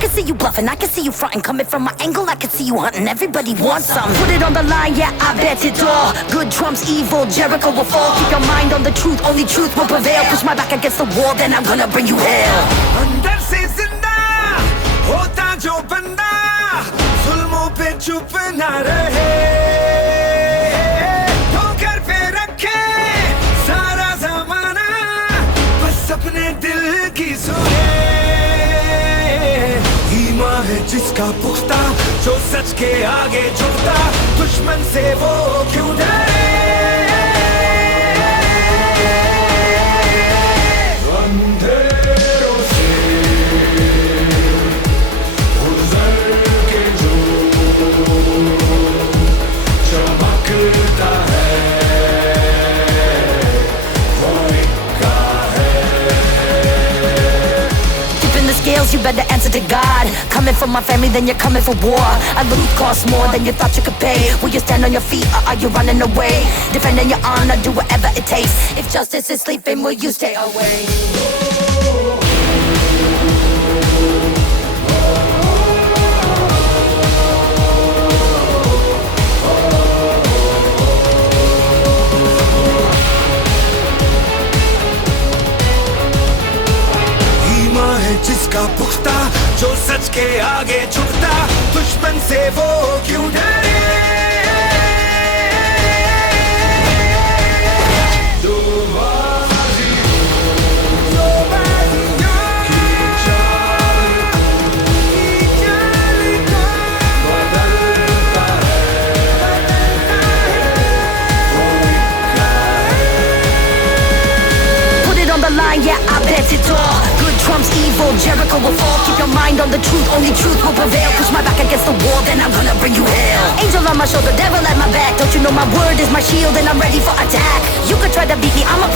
can see you bluffing, I can see you fronting. Coming from my angle, I can see you hunting. Everybody wants some. Put it on the line, yeah, I bet it all. Good trumps evil, Jericho will fall. Keep your mind on the truth, only truth will prevail. Push my back against the wall, then I'm gonna bring you hell. अंदर से जिंदा होता जो बंदा जुल्मों पे चुप ना रहे ठोकर पे रखे सारा जमाना बस अपने दिल की सुने ईमान है जिसका पुख्ता जो सच के आगे झुकता दुश्मन से वो क्यों डरे You better answer to God. Coming from my family, then you're coming for war. A loot costs more than you thought you could pay. Will you stand on your feet or are you running away? Defending your honor, do whatever it takes. If justice is sleeping, will you stay away? जिसका पुख्ता जो सच के आगे झुकता दुश्मन से वो क्यों डरे Put it on the line, yeah, I bet it all. Trumps evil, Jericho will fall. Keep your mind on the truth, only truth will prevail. Push my back against the wall, then I'm gonna bring you hell. Angel on my shoulder, devil at my back. Don't you know my word is my shield and I'm ready for attack. You could try to beat me, I'm a